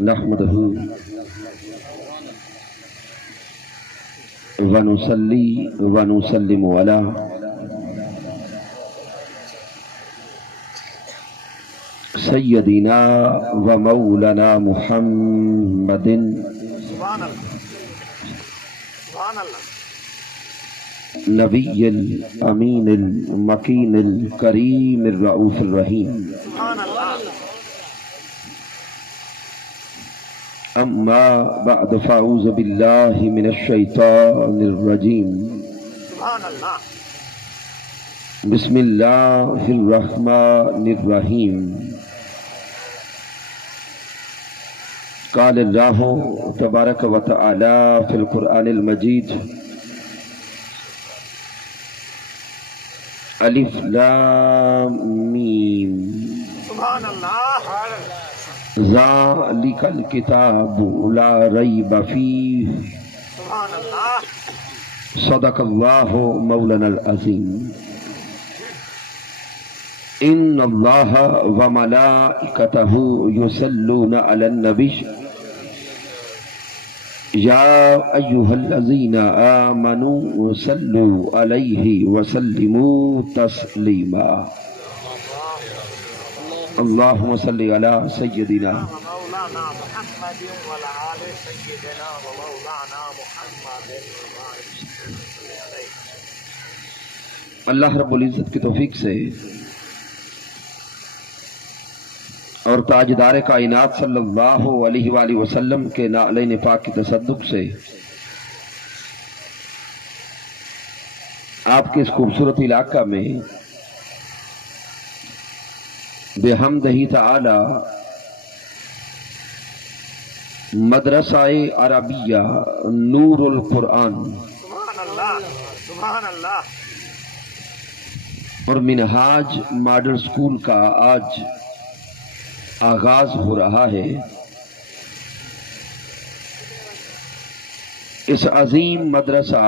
نحمده ونصلي ونسلم على سيدنا ومولانا محمد نبي الأمين المكين الكريم الرؤوف الرحيم أما بعد فأعوذ بالله من الشيطان الرجيم بسم الله الرحمن الرحيم قال الله تبارك وتعالى في القرآن المجيد الف لام میم سبحان اللہ ذالک الکتاب لا ریب فیہ سبحان اللہ صدق اللہ مولانا العظیم ان اللہ وملائکتہ یصلون علی النبی یا ایہا الذین آمنوا صلوا علیہ وسلموا تسلیما اللہم صلی علی سیدنا مولانا محمد وعلى آل سيدنا ومولانا محمد اللہ رب العزت کی توفیق سے اور تاجدار کائنات صلی اللہ علیہ وآلہ وسلم کے نعلین پاک کی تصدق سے آپ کے اس خوبصورت علاقہ میں بحمدہ تعالی مدرسہ عربیہ نور القرآن سبحان اللہ سبحان اللہ اور منہاج ماڈل سکول کا آج آغاز ہو رہا ہے۔ اس عظیم مدرسہ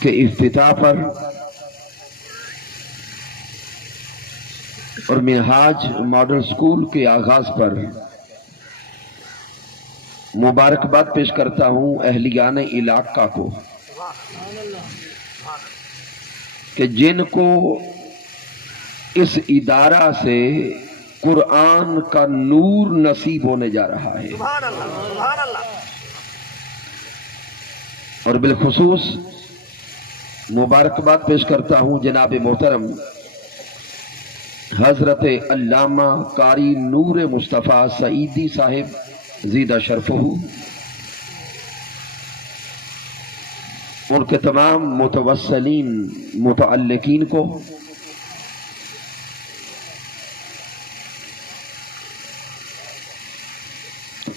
کے افتتاح پر اور منہاج ماڈل سکول کے آغاز پر مبارکباد پیش کرتا ہوں اہلیان علاقہ کو کہ جن کو اس ادارہ سے قرآن کا نور نصیب ہونے جا رہا ہے، سبحان اللہ سبحان اللہ اور بالخصوص مبارکباد پیش کرتا ہوں جناب محترم حضرت علامہ قاری نور مصطفیٰ سعیدی صاحب زیدہ شرفہ، ان کے تمام متوسلین متعلقین کو،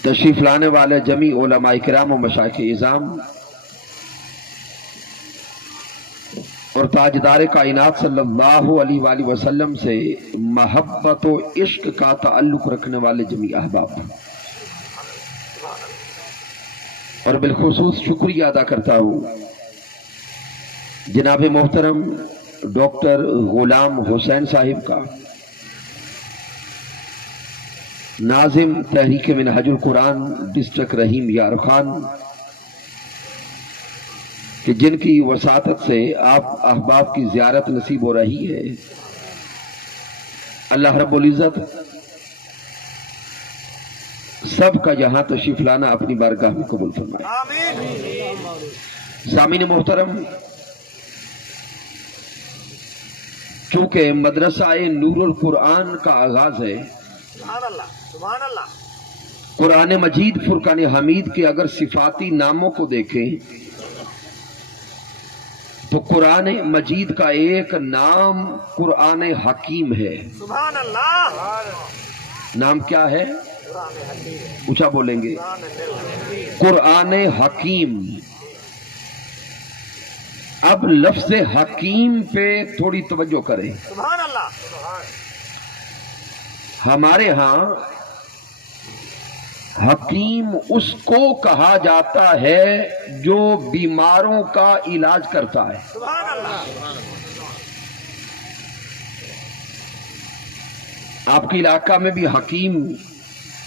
تشریف لانے والے جمیع علماء کرام و مشائخ اعظام اور تاجدار کائنات صلی اللہ علیہ وآلہ وسلم سے محبت و عشق کا تعلق رکھنے والے جمیع احباب، اور بالخصوص شکریہ ادا کرتا ہوں جناب محترم ڈاکٹر غلام حسین صاحب کا، ناظم تحریک منہاج القرآن ڈسٹرکٹ رحیم یار خان، کہ جن کی وساطت سے آپ احباب کی زیارت نصیب ہو رہی ہے۔ اللہ رب العزت سب کا یہاں تشریف لانا اپنی بارگاہ میں قبول فرمائے۔ آمین سامعین محترم، چونکہ مدرسہ نور القرآن کا آغاز ہے، سبحان اللہ سبحان اللہ قرآن مجید فرقان حمید کے اگر صفاتی ناموں کو دیکھیں تو قرآن مجید کا ایک نام قرآن حکیم ہے۔ سبحان اللہ نام کیا ہے؟ قرآن حکیم اونچا بولیں گے، قرآن قرآن حکیم حکیم۔ اب لفظ حکیم پہ تھوڑی توجہ کریں۔ سبحان اللہ ہمارے ہاں حکیم اس کو کہا جاتا ہے جو بیماروں کا علاج کرتا ہے۔ سبحان اللہ آپ کے علاقہ میں بھی حکیم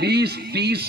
20-30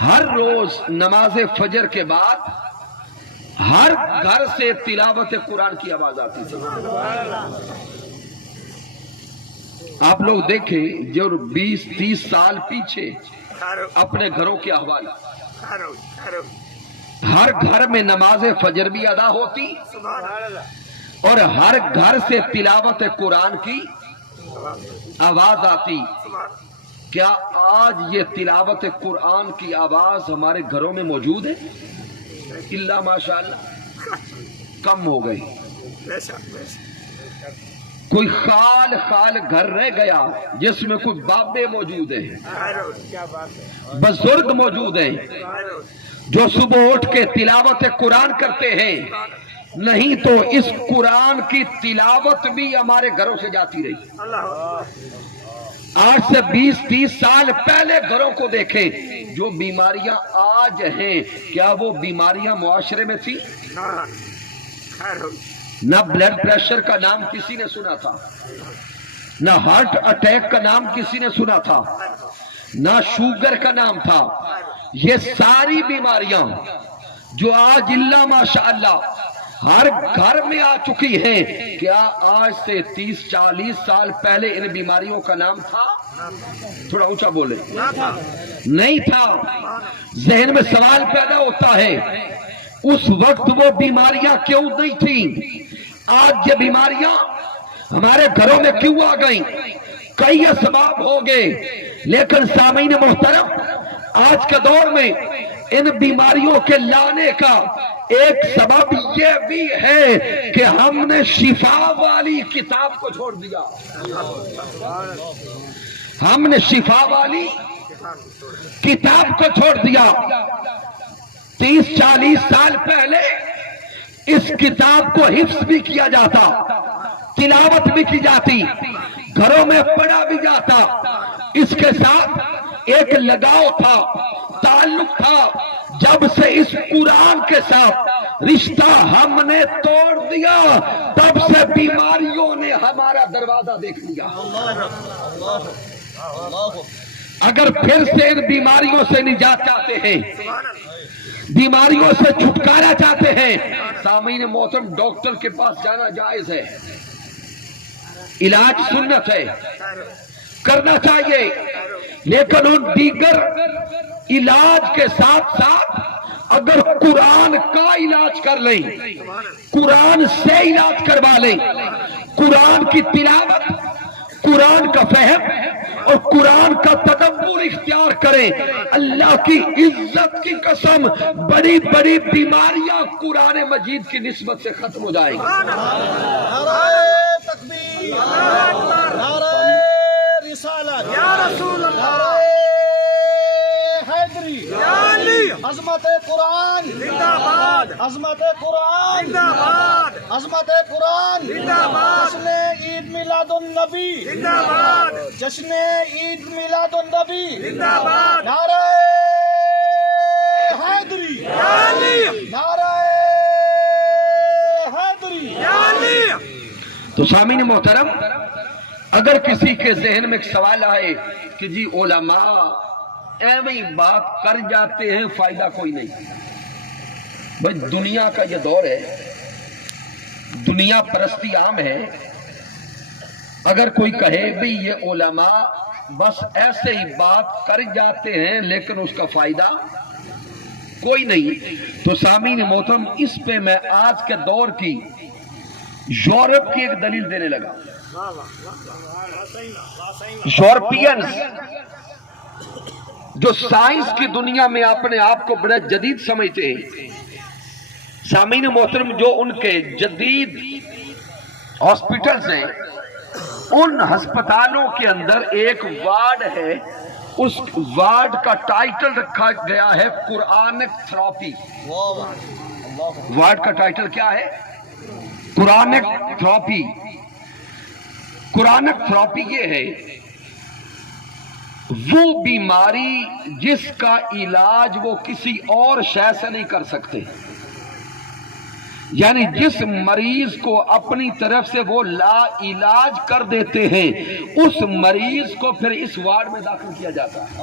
ہر روز نماز فجر کے بعد ہر گھر سے تلاوت قرآن کی آواز آتی تھی. آپ لوگ دیکھیں جو 20-30 سال پیچھے اپنے گھروں کے احوال، ہر گھر میں نماز فجر بھی ادا ہوتی اور ہر گھر سے تلاوت قرآن کی آواز آتی. کیا آج یہ تلاوت قرآن کی آواز ہمارے گھروں میں موجود ہے؟ اللہ ماشاءاللہ کم ہو گئی. کوئی خال گھر رہ گیا جس میں کوئی بابے موجود ہیں، بزرگ موجود ہیں جو صبح اٹھ کے تلاوت قرآن کرتے ہیں. نہیں تو اس قرآن کی تلاوت بھی ہمارے گھروں سے جاتی رہی. آج سے 20-30 سال پہلے گھروں کو دیکھیں، جو بیماریاں آج ہیں کیا وہ بیماریاں معاشرے میں تھی؟ نہ بلڈ پریشر کا نام کسی نے سنا تھا، نہ ہارٹ اٹیک کا نام کسی نے سنا تھا، نہ شوگر کا نام تھا. یہ ساری بیماریاں جو آج اللہ ماشاءاللہ ہر گھر میں آ چکی ہیں، کیا آج سے 30-40 سال پہلے ان بیماریوں کا نام تھا؟ تھوڑا اونچا بولے. نہیں تھا. ذہن میں سوال پیدا ہوتا ہے اس وقت وہ بیماریاں کیوں نہیں تھیں؟ آج یہ بیماریاں ہمارے گھروں میں کیوں آ گئیں؟ کئی اسباب ہو گئے، لیکن سامعین محترم آج کے دور میں ان بیماریوں کے لانے کا ایک سبب یہ بھی ہے کہ ہم نے شفا والی کتاب کو چھوڑ دیا. ہم نے شفا والی کتاب کو چھوڑ دیا. 30-40 سال پہلے اس کتاب کو حفظ بھی کیا جاتا، تلاوت بھی کی جاتی، گھروں میں پڑھا بھی جاتا. اس کے ساتھ ایک لگاؤ تھا، تعلق تھا. جب سے اس قرآن کے ساتھ رشتہ ہم نے توڑ دیا، تب سے بیماریوں نے ہمارا دروازہ دیکھ لیا. اگر پھر سے ان بیماریوں سے نجات چاہتے ہیں، بیماریوں سے چھٹکارا چاہتے ہیں، سامعین محترم ڈاکٹر کے پاس جانا جائز ہے، علاج سنت ہے، کرنا چاہیے. لیکن ان دیگر علاج کے ساتھ ساتھ اگر قرآن کا علاج کر لیں، قرآن سے علاج کروا لیں، قرآن کی تلاوت، قرآن کا فہم اور قرآن کا تدبر اختیار کریں، اللہ کی عزت کی قسم بڑی بڑی بیماریاں قرآن مجید کی نسبت سے ختم ہو جائیں گی. نعرہ تکبیر، نعرہ رسالت، یا رسول اللہ، حیدری، عظمت قرآن زندہ باد، عظمت قرآن زندہ باد، عظمت قرآن زندہ باد. جشن عید میلاد النبی زندہ باد، جشن عید میلاد النبی زندہ باد. نعرہ حیدری، نعرہ حیدری. تو سامعین محترم اگر کسی کے ذہن میں ایک سوال آئے کہ جی علماء ایویں بات کر جاتے ہیں، فائدہ کوئی نہیں. بھائی دنیا کا یہ دور ہے، دنیا پرستی عام ہے. اگر کوئی کہے بھی یہ علماء بس ایسے ہی بات کر جاتے ہیں لیکن اس کا فائدہ کوئی نہیں، تو سامعین محترم اس پہ میں آج کے دور کی یورپ کی ایک دلیل دینے لگا. یورپینز جو سائنس کی دنیا میں اپنے آپ کو بڑا جدید سمجھتے ہیں، سامعین محترم جو ان کے جدید ہاسپٹلز ہیں، ان ہسپتالوں کے اندر ایک وارڈ ہے، اس وارڈ کا ٹائٹل رکھا گیا ہے قرآنک تھراپی. وارڈ کا ٹائٹل کیا ہے؟ Quranic therapy. قرآنک تھراپی یہ ہے وہ بیماری جس کا علاج وہ کسی اور شے سے نہیں کر سکتے، یعنی جس مریض کو اپنی طرف سے وہ لا علاج کر دیتے ہیں، اس مریض کو پھر اس وارڈ میں داخل کیا جاتا ہے.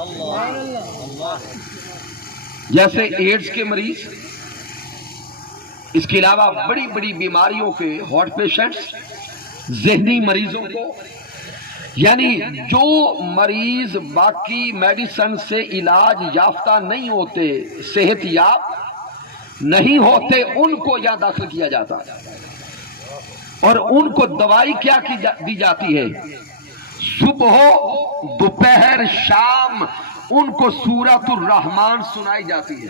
جیسے ایڈز کے مریض، اس کے علاوہ بڑی بڑی بیماریوں کے ہارٹ پیشنٹس، ذہنی مریضوں کو، یعنی جو مریض باقی میڈیسن سے علاج یافتہ نہیں ہوتے، صحت یاب نہیں ہوتے، ان کو یہاں داخل کیا جاتا ہے، اور ان کو دوائی کیا دی جاتی ہے؟ صبح دوپہر شام ان کو سورۃ الرحمن سنائی جاتی ہے۔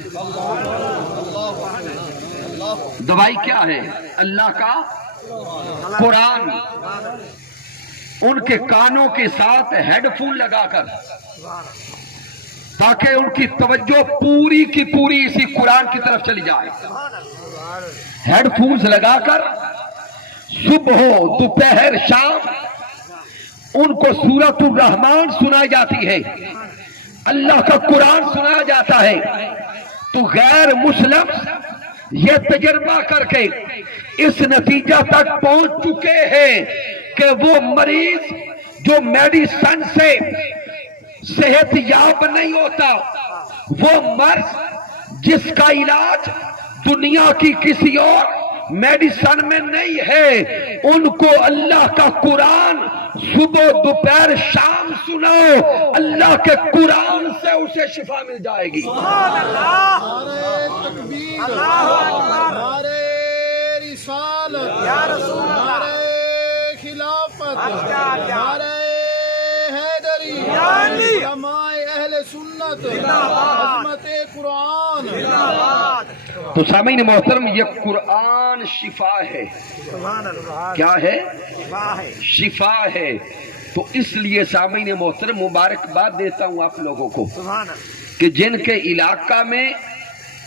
دوائی کیا ہے؟ اللہ کا قرآن۔ ان کے کانوں کے ساتھ ہیڈ فون لگا کر، تاکہ ان کی توجہ پوری کی پوری اسی قرآن کی طرف چلی جائے، ہیڈ فونز لگا کر صبح دوپہر شام ان کو سورۃ الرحمن سنائی جاتی ہے، اللہ کا قرآن سنایا جاتا ہے۔ تو غیر مسلم یہ تجربہ کر کے اس نتیجہ تک پہنچ چکے ہیں کہ وہ مریض جو میڈیسن سے صحت یاب نہیں ہوتا، وہ مرض جس کا علاج دنیا کی کسی اور میڈیسن میں نہیں ہے، ان کو اللہ کا قرآن صبح دوپہر شام سناؤ، اللہ کے قرآن سے اسے شفا مل جائے گی۔ سبحان اللہ، نعرہ تکبیر، اللہ اکبر، نعرہ رسالت، یا رسول اللہ، نعرہ خلافت، اچھا، نعرہ حیدری، علی، علماء اہل سنت، زندہ باد، عظمت قرآن۔ زندہ باد۔ تو سامعین محترم، یہ قرآن شفا ہے۔ سبحان اللہ، کیا ہے؟ شفا ہے۔ شفا ہے۔ تو اس لیے سامعین محترم مبارکباد دیتا ہوں آپ لوگوں کو سبحان اللہ، کہ جن کے علاقہ میں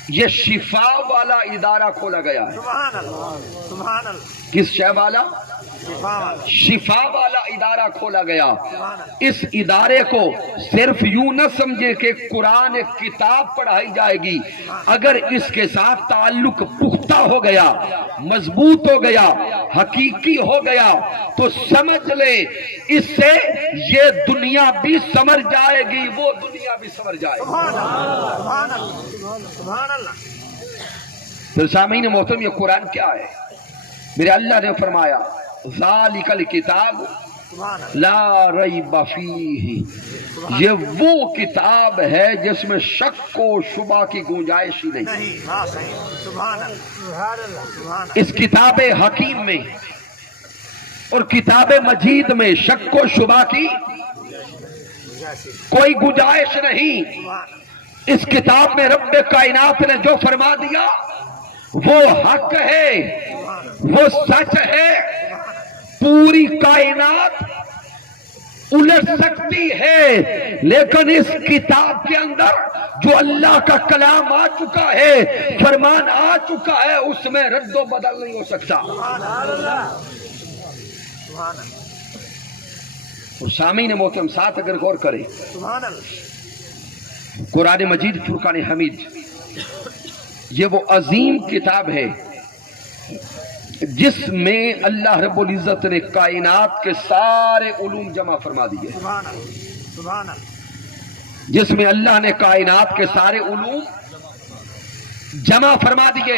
یہ شفا والا ادارہ کھولا گیا ہے۔ سبحان اللہ، سبحان اللہ، کس شے والا؟ شفا والا، شفا والا ادارہ کھولا گیا۔ سبحان اللہ، اس ادارے کو صرف یوں نہ سمجھے کہ قرآن ایک کتاب پڑھائی جائے گی، اگر اس کے ساتھ تعلق پختہ ہو گیا، مضبوط ہو گیا، حقیقی ہو گیا، تو سمجھ لے اس سے یہ دنیا بھی سمر جائے گی، وہ دنیا بھی سمر جائے گی۔ سبحان اللہ، سبحان اللہ، سبحان اللہ۔ پھر سامعین محترم، یہ قرآن کیا ہے؟ میرے اللہ نے فرمایا ذالک الکتاب سبحان اللہ، لا ریب فیہ، یہ وہ کتاب ہے جس میں شک و شبہ کی گنجائش ہی نہیں۔ نہیں، ہاں صحیح، سبحان اللہ، سبحان اللہ، سبحان اللہ، اس کتاب حکیم میں اور کتاب مجید میں شک و شبہ کی کوئی گنجائش نہیں۔ اس کتاب میں رب کائنات نے جو فرما دیا وہ حق ہے، وہ سچ ہے۔ پوری کائنات الٹ سکتی ہے، لیکن اس کتاب کے اندر جو اللہ کا کلام آ چکا ہے، فرمان آ چکا ہے، اس میں رد و بدل نہیں ہو سکتا۔ سبحان اللہ، سبحان اللہ، اور سامعین محترم ساتھ اگر غور کریں، سبحان اللہ، قرآن مجید فرقان حمید یہ وہ عظیم کتاب ہے جس میں اللہ رب العزت نے کائنات کے سارے علوم جمع فرما دیے، سبحان اللہ، سبحان اللہ، جس میں اللہ نے کائنات کے سارے علوم جمع فرما دیے۔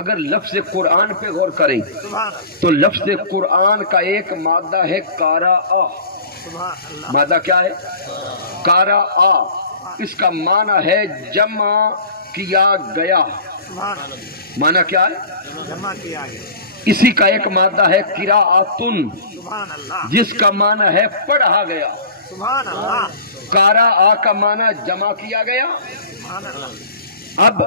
اگر لفظ قرآن پہ غور کریں سبحان اللہ، تو لفظ قرآن کا ایک مادہ ہے قارآ، سبحان اللہ، مادہ کیا ہے؟ قارآ۔ اس کا معنی ہے جمع کیا گیا۔ سبحان اللہ، معنی کیا ہے؟ جمع کیا گیا، اسی کا ایک مادہ ہے قراءتن، سبحان اللہ، جس کا معنی ہے پڑھا گیا۔ سبحان اللہ، قارآ کا معنی جمع کیا گیا۔ سبحان اللہ، اب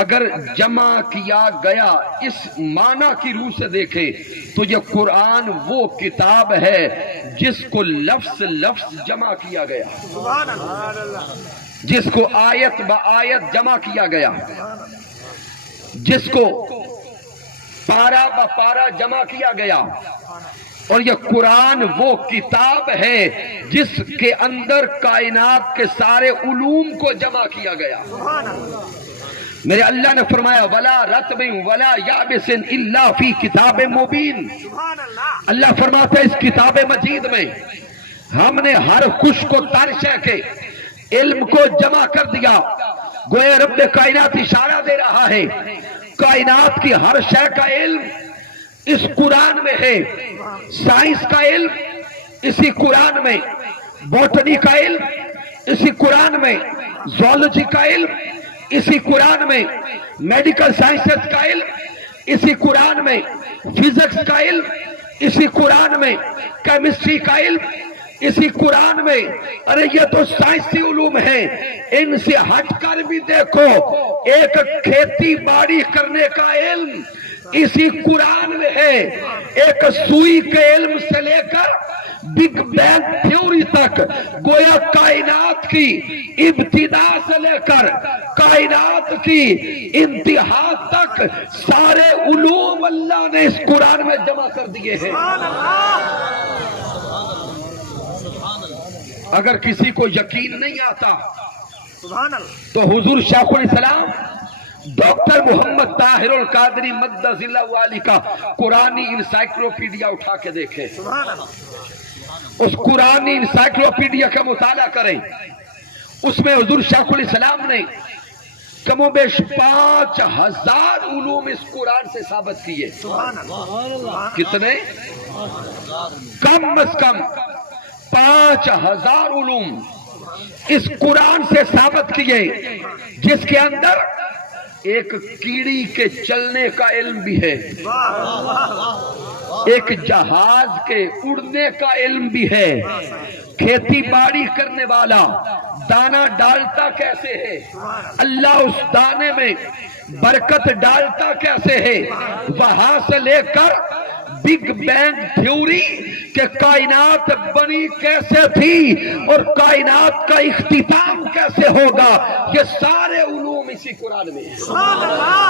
اگر جمع کیا گیا اس معنی کی روح سے دیکھے تو یہ قرآن وہ کتاب ہے جس کو لفظ لفظ جمع کیا گیا، سبحان اللہ، جس کو آیت با آیت جمع کیا گیا، جس کو پارا با پارا جمع کیا گیا۔ اور یہ قرآن وہ کتاب ہے جس کے اندر کائنات کے سارے علوم کو جمع کیا گیا۔ سبحان اللہ، میرے اللہ نے فرمایا ولا رطب ولا یابس الا فی کتاب مبین۔ سبحان اللہ، اللہ فرماتا ہے اس کتاب مجید میں ہم نے ہر خشک و تر شے کے علم کو جمع کر دیا. گویا رب کائنات اشارہ دے رہا ہے کائنات کی ہر شے کا علم اس قرآن میں ہے. سائنس کا علم اسی قرآن میں، بوٹنی کا علم اسی قرآن میں، زوالوجی کا علم اسی قرآن میں، میڈیکل سائنسز کا علم اسی قرآن میں، فزکس کا علم اسی قرآن میں، کیمسٹری کا علم اسی قرآن میں. ارے یہ تو سائنسی علوم ہیں. ان سے ہٹ کر بھی دیکھو ایک کھیتی باڑی کرنے کا علم اسی قرآن میں ہے. ایک سوئی کے علم سے لے کر بگ بینگ تھیوری تک، گویا کائنات کی ابتدا سے لے کر کائنات کی انتہا تک سارے علوم اللہ نے اس قرآن میں جمع کر دیے ہیں. اگر کسی کو یقین نہیں آتا تو حضور شیخ الاسلام ڈاکٹر محمد طاہر القادری مدظ اللہ علی کا قرآنی انسائکلوپیڈیا اٹھا کے دیکھیں. اس قرآنی انسائکلوپیڈیا کا مطالعہ کریں. اس میں حضور شیخ الاسلام نے کم و بیش 5000 علوم اس قرآن سے ثابت کیے. کتنے؟ کم از کم 5000 علوم اس قرآن سے ثابت کیے، جس کے اندر ایک کیڑی کے چلنے کا علم بھی ہے، ایک جہاز کے اڑنے کا علم بھی ہے، کھیتی باڑی کرنے والا دانا ڈالتا کیسے ہے، اللہ اس دانے میں برکت ڈالتا کیسے ہے، وہاں سے لے کر بگ بینگ تھیوری کہ کائنات بنی کیسے تھی اور کائنات کا اختتام کیسے ہوگا، یہ سارے علوم اسی قرآن میں ہیں. نعرہ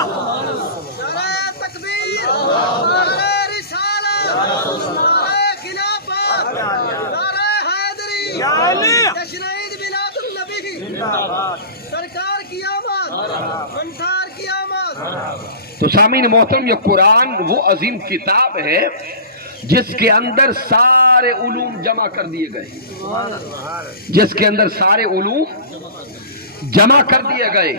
تکبیر، نعرہ رسالت، نعرہ خلافت، نعرہ حیدری، جشن عید میلاد النبی، سرکار کی آمد، انصار کی آمد. تو سامعین محترم، یہ قرآن وہ عظیم کتاب ہے جس کے اندر سارے علوم جمع کر دیے گئے، جس کے اندر سارے علوم جمع کر دیے گئے.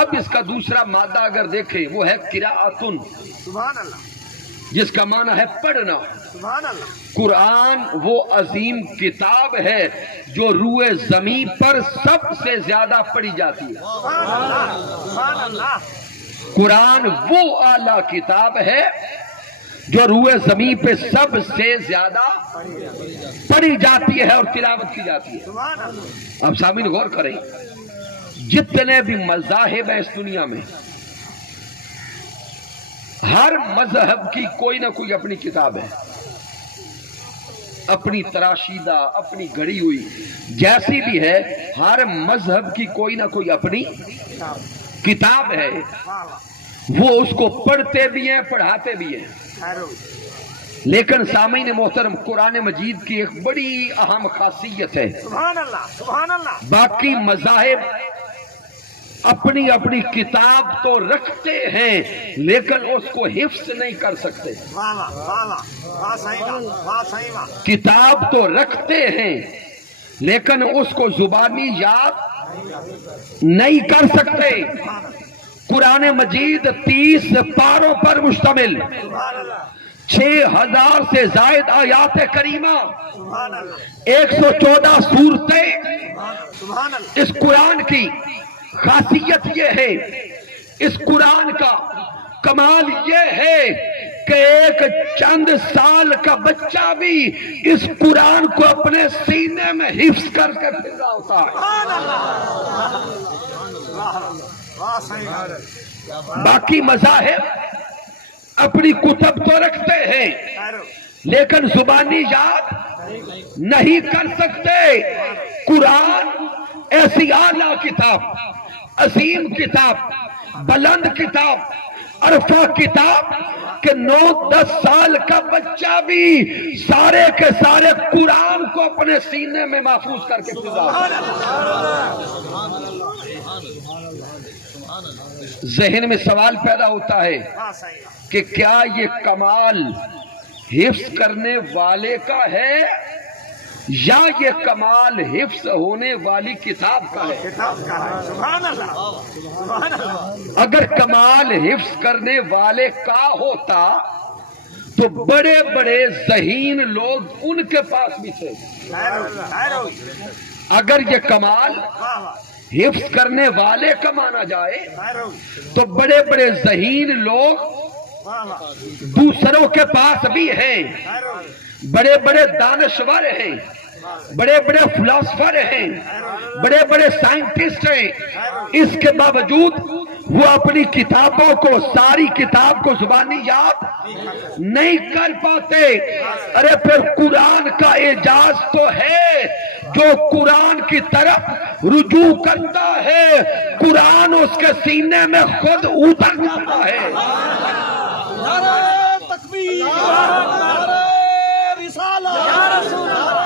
اب اس کا دوسرا مادہ اگر دیکھیں وہ ہے قراءتن، جس کا معنی ہے پڑھنا. قرآن وہ عظیم کتاب ہے جو روئے زمین پر سب سے زیادہ پڑھی جاتی ہے. قرآن وہ اعلیٰ کتاب ہے جو روئے زمین پہ سب سے زیادہ پڑھی جاتی ہے اور تلاوت کی جاتی ہے. اب سامعین غور کریں، جتنے بھی مذاہب ہیں اس دنیا میں، ہر مذہب کی کوئی نہ کوئی اپنی کتاب ہے، اپنی تراشیدہ، اپنی گھڑی ہوئی جیسی بھی ہے. ہر مذہب کی کوئی نہ کوئی اپنی کتاب ہے، وہ اس کو پڑھتے بھی ہیں، پڑھاتے بھی ہیں. لیکن سامعین محترم، قرآن مجید کی ایک بڑی اہم خاصیت ہے. باقی مذاہب اپنی اپنی کتاب تو رکھتے ہیں لیکن اس کو حفظ نہیں کر سکتے. کتاب تو رکھتے ہیں لیکن اس کو زبانی یاد نہیں کر سکتے. قرآن مجید 30 پاروں پر مشتمل، 6000 سے زائد آیات کریمہ، 114 صورتیں. اس قرآن کی خاصیت یہ ہے، اس قرآن کا کمال یہ ہے کہ ایک چند سال کا بچہ بھی اس قرآن کو اپنے سینے میں حفظ کر کے پھر رہا ہوتا ہے. باقی مذاہب اپنی کتب تو رکھتے ہیں لیکن زبانی یاد نہیں کر سکتے. قرآن ایسی اعلیٰ کتاب، عظیم کتاب، بلند کتاب، عرفہ کتاب کہ 9-10 سال کا بچہ بھی سارے کے سارے قرآن کو اپنے سینے میں محفوظ کر کے پھر رہا ہے. ذہن میں سوال پیدا ہوتا ہے کہ کیا یہ کمال حفظ کرنے والے کا ہے یا یہ کمال حفظ ہونے والی کتاب کا ہے؟ کتاب کا ہے. سبحان اللہ سبحان اللہ. اگر کمال حفظ کرنے والے کا ہوتا تو بڑے بڑے ذہین لوگ ان کے پاس بھی تھے. خیر ہو. اگر یہ کمال واہ واہ. حفظ کرنے والے کا مانا جائے خیر ہو. تو بڑے بڑے ذہین لوگ واہ واہ. دوسروں کے پاس بھی ہیں. خیر ہو. بڑے بڑے دانشور ہیں، بڑے بڑے فلاسفر ہیں، بڑے بڑے سائنٹسٹ ہیں. اس کے باوجود وہ اپنی کتابوں کو، ساری کتاب کو زبانی یاد نہیں کر پاتے. ارے پھر قرآن کا اعجاز تو ہے جو قرآن کی طرف رجوع کرتا ہے، قرآن اس کے سینے میں خود اتر جاتا ہے. نعرہ تکبیر، نعرہ رسالت، نعرہ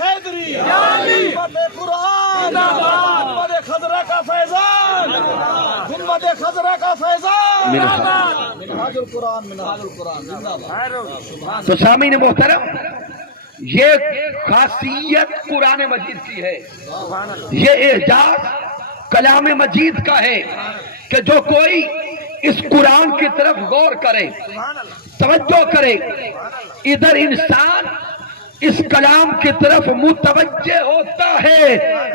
حیدری، گنبد قرآن، گنبد خضرا کا فیضان، گنبد خضرا کا فیضان، منہاج القرآن، منہاج القرآن زندہ باد. خیر ہو. تو سامعین محترم، یہ خاصیت قرآن مجید کی ہے، سبحان اللہ. یہ اعجاز کلام مجید کا ہے کہ جو کوئی اس قرآن کی طرف غور کرے، سبحان اللہ. توجہ کرے، ادھر انسان اس کلام کی طرف متوجہ ہوتا ہے،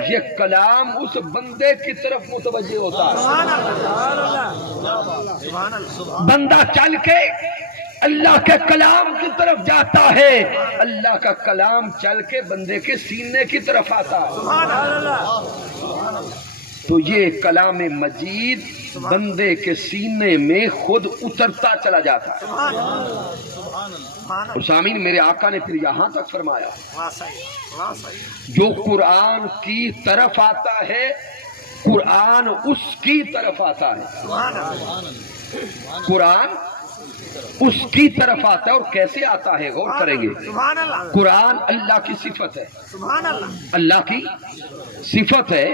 یہ کلام اس بندے کی طرف متوجہ ہوتا ہے. سبحان اللہ سبحان اللہ. بندہ چل کے اللہ کے کلام کی طرف جاتا ہے، اللہ کا کلام چل کے بندے کے سینے کی طرف آتا ہے. سبحان اللہ. تو یہ کلام مجید بندے کے سینے میں خود اترتا چلا جاتا ہے. سبحان اللہ. اور سامعین، میرے آقا نے پھر یہاں تک فرمایا واہ صحیح واہ صحیح. جو قرآن کی طرف آتا ہے قرآن اس کی طرف آتا ہے. سبحان اللہ. قرآن اس کی طرف آتا ہے. اور کیسے آتا ہے غور کریں گے. سبحان اللہ. قرآن اللہ کی صفت ہے، سبحان اللہ. اللہ کی صفت ہے.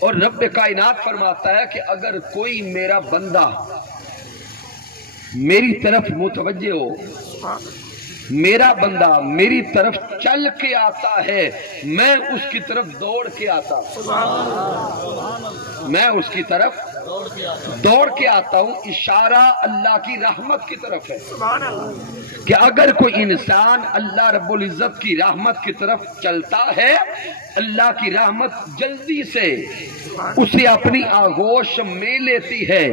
اور رب کائنات فرماتا ہے کہ اگر کوئی میرا بندہ میری طرف متوجہ ہو، میرا بندہ میری طرف چل کے آتا ہے، میں اس کی طرف دوڑ کے آتا ہوں. میں اس کی طرف دوڑ کے آتا ہوں. اشارہ اللہ کی رحمت کی طرف ہے سبحان اللہ. کہ اگر کوئی انسان اللہ رب العزت کی رحمت کی طرف چلتا ہے، اللہ کی رحمت جلدی سے اسے اپنی آغوش میں لیتی ہے.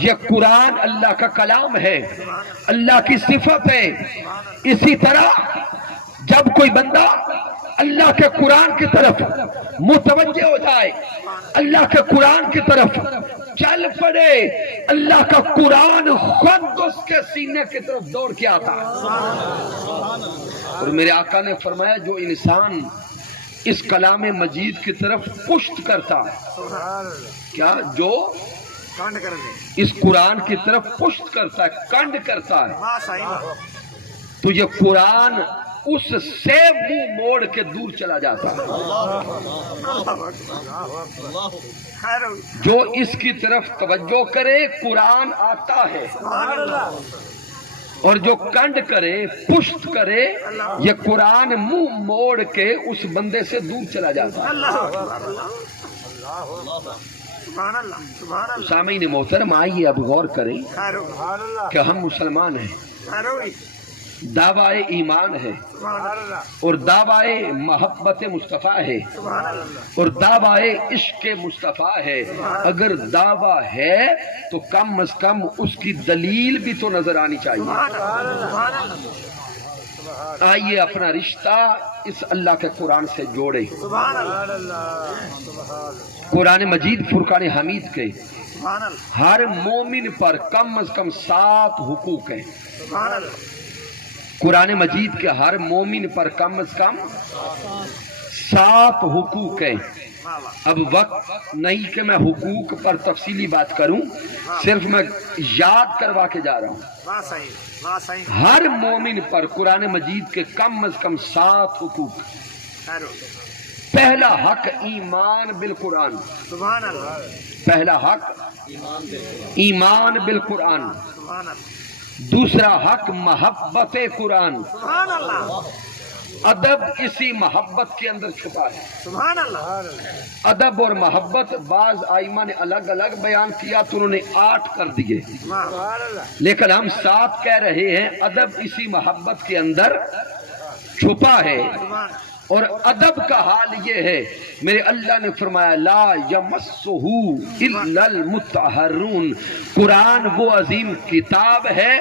یہ قرآن اللہ کا کلام ہے، اللہ کی صفت ہے. اسی طرح جب کوئی بندہ اللہ کے قرآن کی طرف متوجہ ہو جائے، اللہ کے قرآن کی طرف چل پڑے، اللہ کا قرآن خود اس کے سینے کی طرف دوڑ کے آتا ہے. اور میرے آقا نے فرمایا جو انسان اس کلام مجید کی طرف پشت کرتا ہے، سبحان اللہ. کیا جو کانڈ کر دے. اس قرآن کی طرف پشت کرتا ہے، کنڈ کرتا ہے، واہ صحیح. تو یہ قرآن اس سے منہ موڑ کے دور چلا جاتا ہے. خیر ہو. جو اس کی طرف توجہ کرے قرآن آتا ہے، سبحان اللہ. اور جو کنڈ کرے، پشت کرے، یہ قرآن منہ موڑ کے اس بندے سے دور چلا جاتا ہے. اللہ سبحان اللہ سبحان اللہ. سامعین محترم، آئیے اب غور کریں خیر ہو. سبحان اللہ. کہ ہم مسلمان ہیں، خیر ہو. دعوی ایمان ہے، سبحان اللہ. اور دعوی محبت مصطفیٰ ہے، سبحان اللہ. اور دعوی عشق مصطفیٰ ہے. اگر دعویٰ ہے تو کم از کم اس کی دلیل بھی تو نظر آنی چاہیے. سبحان اللہ. سبحان اللہ. آئیے اپنا رشتہ اس اللہ کے قرآن سے جوڑے. سبحان اللہ. قرآن مجید فرقان حمید کے سبحان اللہ. ہر مومن پر کم از کم 7 حقوق ہیں. سبحان اللہ. قرآن مجید کے ہر مومن پر کم از کم 7 حقوق ہیں. اب وقت نہیں کہ میں حقوق پر تفصیلی بات کروں، صرف میں یاد کروا کے جا رہا ہوں. واہ صحیح واہ صحیح. ہر مومن پر قرآن مجید کے کم از کم 7 حقوق. خیر ہو. پہلا حق ایمان بالقرآن. سبحان اللہ. پہلا حق ایمان بالقرآن. سبحان اللہ. دوسرا حق محبت قرآن. سبحان اللہ. ادب اسی محبت کے اندر چھپا ہے. سبحان اللہ. ادب اور محبت بعض آئمہ نے الگ الگ بیان کیا تو انہوں نے 8 کر دیے، سبحان اللہ. لیکن ہم 7 کہہ رہے ہیں. ادب اسی محبت کے اندر چھپا ہے. اور ادب کا حال یہ ہے، میرے اللہ نے فرمایا لا یمسہ الا المطہرون. قرآن وہ عظیم کتاب ہے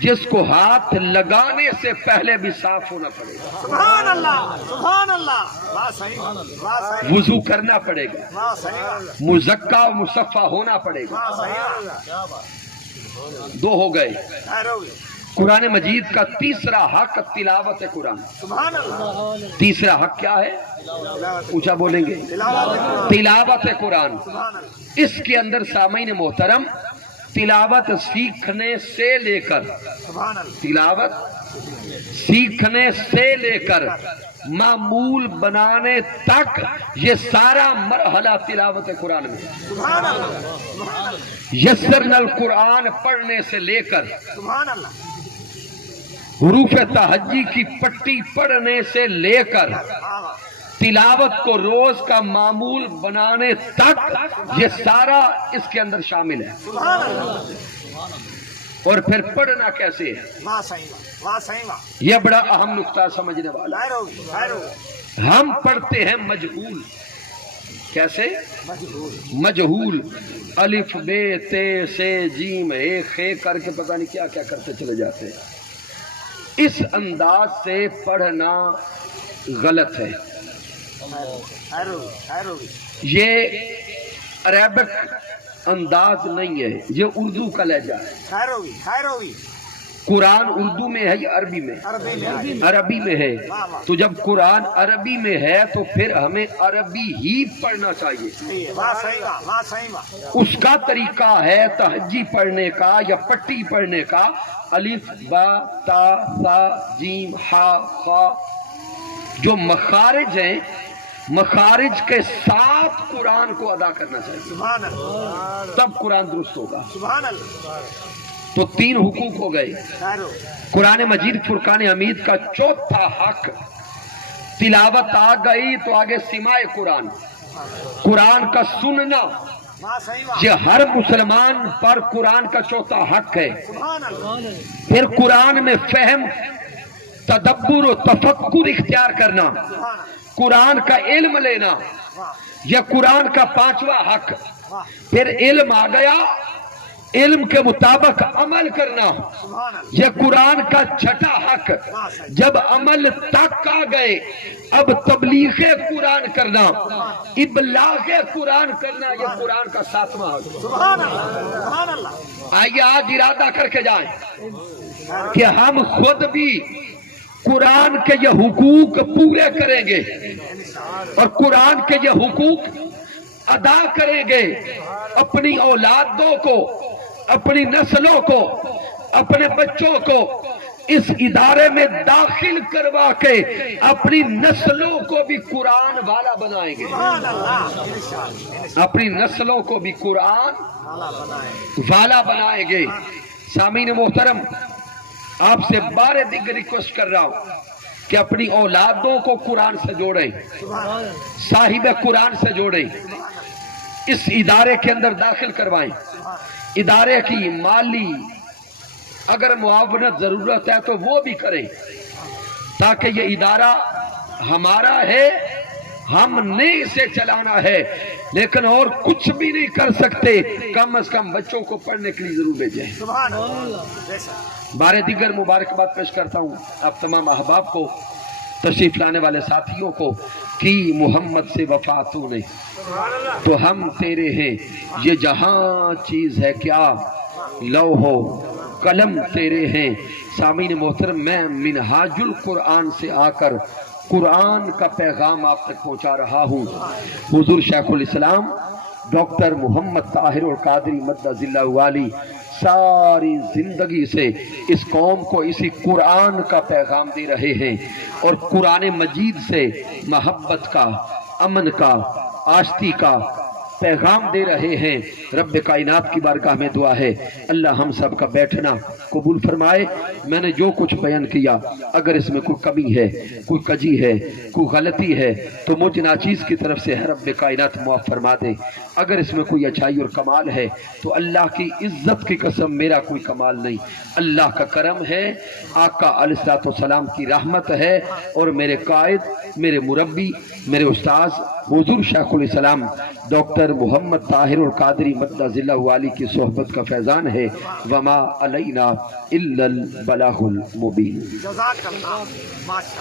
جس کو ہاتھ لگانے سے پہلے بھی صاف ہونا پڑے گا، سبحان اللہ. سبحان اللہ. واہ صحیح. واہ صحیح. وضو کرنا پڑے گا، واہ صحیح. مزکا و مصفہ ہونا پڑے گا. واہ صحیح. 2 ہو گئے. خیر ہوگی. قرآن مجید کا تیسرا حق تلاوت قرآن. سبحان اللہ. تیسرا حق کیا ہے؟ اونچا بولیں گے. تلاوت قرآن. سبحان اللہ. اس کے اندر سامعین محترم تلاوت سیکھنے سے لے کر، سبحان اللہ. تلاوت سیکھنے سے لے کر معمول بنانے تک یہ سارا مرحلہ تلاوت قرآن میں. سبحان اللہ. سبحان اللہ. یسرنا القرآن پڑھنے سے لے کر سبحان اللہ. حروف تہجی کی پٹی پڑھنے سے لے کر تلاوت کو روز کا معمول بنانے تک یہ سارا اس کے اندر شامل ہے. سبحان اللہ. اور پھر پڑھنا کیسے ہے، واہ صحیح. واہ صحیح. واہ. یہ بڑا اہم نقطہ سمجھنے والا. خیر ہوگی. خیر ہوگی. ہم پڑھتے ہیں مجہول. کیسے؟ مجبور. مجہول. الف بے تے سے جیم اے خے کر کے پتہ نہیں کیا کیا کرتے چلے جاتے ہیں. اس انداز سے پڑھنا غلط ہے. خیر ہوگی. خیر ہوگی. یہ عربک انداز نہیں ہے، یہ اردو کا لہجہ ہے. خیر ہوگی. خیر ہوگی. قرآن اردو میں ہے یا عربی میں؟ عربی میں. عربی میں ہے. تو جب قرآن عربی میں ہے تو پھر ہمیں عربی ہی پڑھنا چاہیے. صحیح ہے. واہ صحیح. واہ. واہ صحیح. واہ. اس کا طریقہ ہے تہجی پڑھنے کا یا پٹی پڑھنے کا. الف با تا سا جیم ہا خا، جو مخارج ہیں مخارج کے ساتھ قرآن کو ادا کرنا چاہیے، سبحان اللہ. تب قرآن درست ہوگا. سبحان اللہ. تو 3 حقوق ہو گئے. خیر ہوگی. قرآن مجید فرقان حمید کا چوتھا حق. تلاوت آ گئی تو آگے سماع قرآن، قرآن کا سننا. واہ صحیح. واہ. یہ ہر مسلمان پر قرآن کا چوتھا حق ہے. سبحان اللہ. پھر قرآن میں فہم، تدبر و تفکر اختیار کرنا، سبحان اللہ. قرآن کا علم لینا، واہ. یہ قرآن کا 5واں حق. واہ. پھر علم آ گیا، علم کے مطابق عمل کرنا، سبحان اللہ. یہ قرآن کا 6واں حق. جب عمل تک آ گئے اب تبلیغ قرآن کرنا، ابلاغ قرآن کرنا، یہ قرآن کا 7واں حق. سبحان اللہ. سبحان اللہ. آئیے آج ارادہ کر کے جائیں کہ ہم خود بھی قرآن کے یہ حقوق پورے کریں گے اور قرآن کے یہ حقوق ادا کریں گے. اپنی اولادوں کو، اپنی نسلوں کو، اپنے بچوں کو اس ادارے میں داخل کروا کے اپنی نسلوں کو بھی قرآن والا بنائیں گے. سبحان اللہ. اپنی نسلوں کو بھی قرآن والا بنائیں گے. سامعین محترم، آپ سے بار دیگر ریکویسٹ کر رہا ہوں کہ اپنی اولادوں کو قرآن سے جوڑیں، صاحب قرآن سے جوڑیں، اس ادارے کے اندر داخل کروائیں. ادارے کی مالی اگر معاونت ضرورت ہے تو وہ بھی کریں، تاکہ یہ ادارہ ہمارا ہے، ہم نے اسے چلانا ہے، لیکن اور کچھ بھی نہیں کر سکتے. کم از کم بچوں کو پڑھنے کے لیے ضرور بھیجیں. سبحان اللہ. بارے دیگر مبارکباد پیش کرتا ہوں آپ تمام احباب کو، تشریف لانے والے ساتھیوں کو، کی محمد سے وفا تو نے تو ہم تیرے ہیں. یہ جہاں چیز ہے کیا لوح و قلم تیرے ہیں. سامعین محترم، میں منہاج القرآن سے آ کر قرآن کا پیغام آپ تک پہنچا رہا ہوں. حضور شیخ الاسلام ڈاکٹر محمد طاہر القادری مدد ذلہ والی ساری زندگی سے اس قوم کو اسی قرآن کا پیغام دے رہے ہیں، اور قرآن مجید سے محبت کا، امن کا، آشتی کا، پیغام دے رہے ہیں۔ رب کائنات کی بارگاہ میں دعا ہے اللہ ہم سب کا بیٹھنا قبول فرمائے۔ میں نے جو کچھ بیان کیا اگر اس میں کوئی کمی ہے، کوئی کجی ہے، کوئی غلطی ہے تو مجھ ناچیز کی طرف سے ہے رب کائنات معاف فرما دے۔ اگر اس میں کوئی اچھائی اور کمال ہے تو اللہ کی عزت کی قسم میرا کوئی کمال نہیں، اللہ کا کرم ہے، آقا علیہ الصلوۃ والسلام کی رحمت ہے، اور میرے قائد، میرے مربی، میرے استاذ حضور شیخ الاسلام ڈاکٹر محمد طاہر القادری مدہ ذلہ والی کی صحبت کا فیضان ہے۔ وما علینا الا البلاغ المبین۔ جزاک اللہ ماشاء